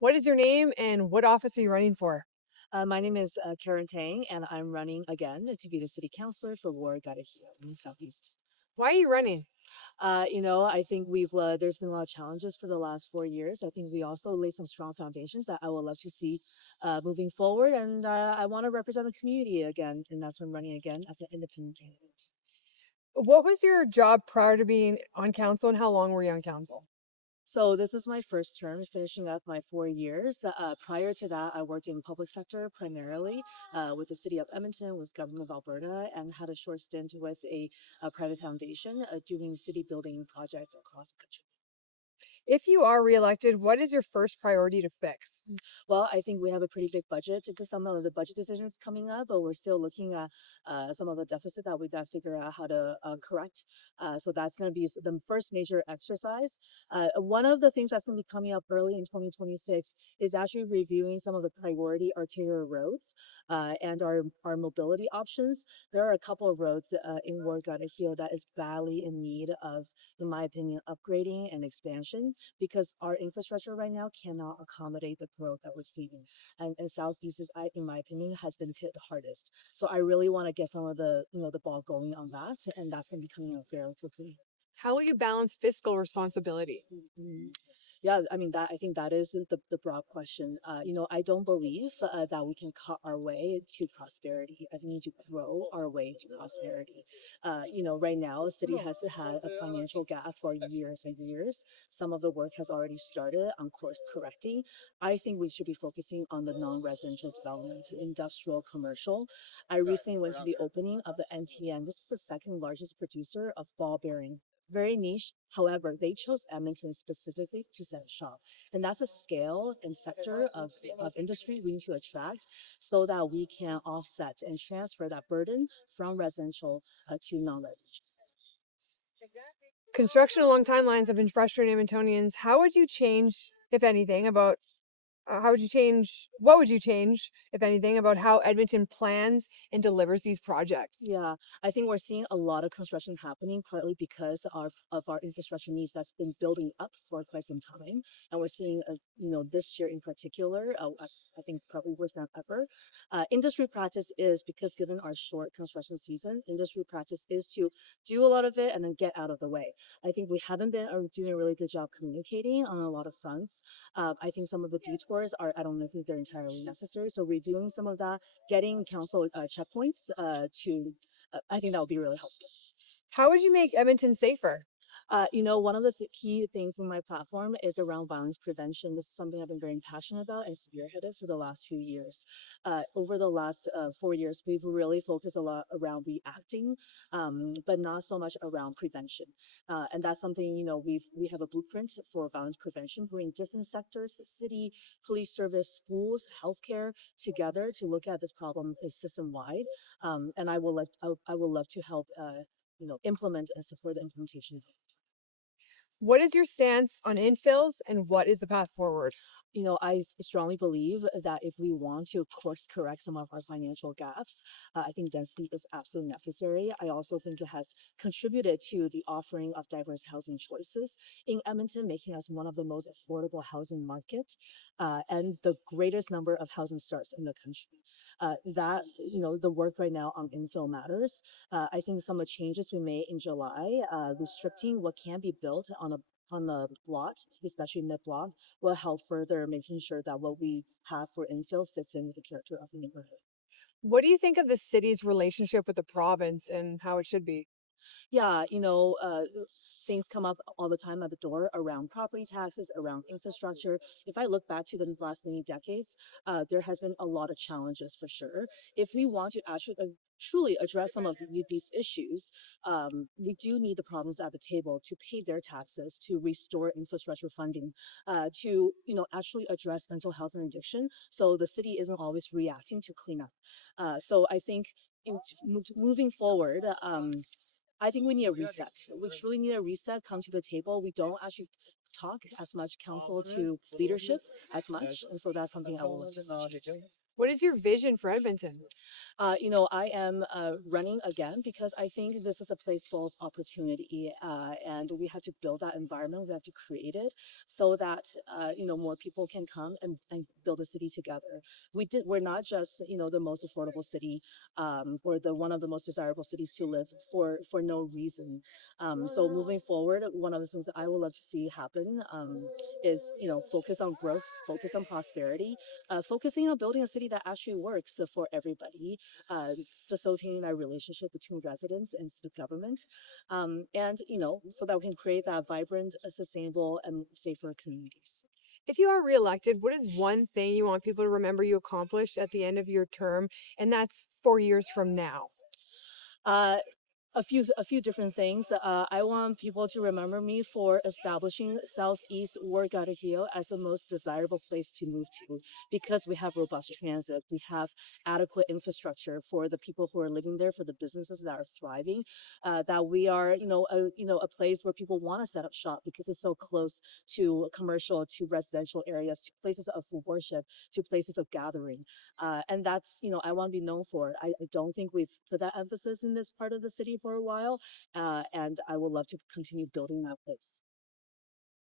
What is your name and what office are you running for? My name is Keren Tang, and I'm running again to be the city councilor for Ward Gar-ee-he-o in Southeast. Why are you running? I think there's been a lot of challenges for the last 4 years. I think we also laid some strong foundations that I would love to see moving forward, and I want to represent the community again, and that's why I'm running again as an independent candidate. What was your job prior to being on council and how long were you on council? So this is my first term, finishing up my 4 years. Prior to that, I worked in public sector primarily with the city of Edmonton, with government of Alberta, and had a short stint with a private foundation doing city building projects across the country. If you are reelected, what is your first priority to fix? Well, I think we have a pretty big budget to some of the budget decisions coming up, but we're still looking at some of the deficit that we got to figure out how to correct. So that's going to be the first major exercise. One of the things that's going to be coming up early in 2026 is actually reviewing some of the priority arterial roads and our mobility options. There are a couple of roads in Ward Gar-ee-he-o that is badly in need of, in my opinion, upgrading and expansion because our infrastructure right now cannot accommodate the growth that we're seeing. And Southeast is, in my opinion, has been hit the hardest. So I really want to get some of the ball going on that, and that's going to be coming up very quickly. How will you balance fiscal responsibility? Mhm. Yeah, I mean that I think that is the broad question. I don't believe that we can cut our way to prosperity. I think we need to grow our way to prosperity. Right now, the city has had a financial gap for years and years. Some of the work has already started on course correcting. I think we should be focusing on the non-residential development, industrial, commercial. I recently went to the opening of the NTN. This is the second largest producer of ball bearing, very niche. However, they chose Edmonton specifically to set up shop. And that's a scale and sector of industry we need to attract so that we can offset and transfer that burden from residential to non-residential. Construction along timelines have been frustrating Edmontonians. How would you change, if anything, about how would you change? What would you change, if anything, about how Edmonton plans and delivers these projects? Yeah, I think we're seeing a lot of construction happening partly because of our infrastructure needs that's been building up for quite some time, and we're seeing, this year in particular, I think probably worse than ever. Industry practice is because given our short construction season, industry practice is to do a lot of it and then get out of the way. I think we haven't been doing a really good job communicating on a lot of fronts. I think some of the detours are, I don't know if they're entirely necessary. So reviewing some of that, getting council checkpoints I think that would be really helpful. How would you make Edmonton safer? One of the key things in my platform is around violence prevention. This is something I've been very passionate about and spearheaded for the last few years. Over the last 4 years, we've really focused a lot around reacting, but not so much around prevention. And that's something, we have a blueprint for violence prevention, bringing different sectors, the city, police service, schools, healthcare together to look at this problem system wide. And I will love to help. Implement and support the implementation of it. What is your stance on infills and what is the path forward? I strongly believe that if we want to course correct some of our financial gaps, I think density is absolutely necessary. I also think it has contributed to the offering of diverse housing choices in Edmonton, making us one of the most affordable housing market and the greatest number of housing starts in the country. The work right now on infill matters. I think some of the changes we made in July, restricting what can be built on the lot, especially mid block, will help further making sure that what we have for infill fits in with the character of the neighborhood. What do you think of the city's relationship with the province and how it should be? Yeah, things come up all the time at the door around property taxes, around infrastructure. If I look back to the last many decades, there has been a lot of challenges for sure. If we want to actually truly address some of these issues, we do need the province at the table to pay their taxes, to restore infrastructure funding, to actually address mental health and addiction. So the city isn't always reacting to clean up. So I think moving forward. I think we need a reset. We truly need a reset, come to the table. We don't actually talk as much council to leadership as much. And so that's something I would love to see change. What is your vision for Edmonton? I am running again because I think this is a place full of opportunity, and we have to build that environment. We have to create it so that more people can come and build a city together. We're not just the most affordable city, or the one of the most desirable cities to live for no reason. So moving forward, one of the things that I would love to see happen is focus on growth, focus on prosperity, focusing on building a city that actually works for everybody, uh, facilitating that relationship between residents and city government, and so that we can create that vibrant, sustainable, and safer communities. If you are reelected, what is one thing you want people to remember you accomplished at the end of your term? And that's 4 years from now. Uh, a few different things. I want people to remember me for establishing Southeast or Gar-ee-he-o as the most desirable place to move to because we have robust transit, we have adequate infrastructure for the people who are living there, for the businesses that are thriving. That we are, a place where people want to set up shop because it's so close to commercial, to residential areas, to places of worship, to places of gathering. And that's, I want to be known for it. I don't think we've put that emphasis in this part of the city for a while. And I would love to continue building that place.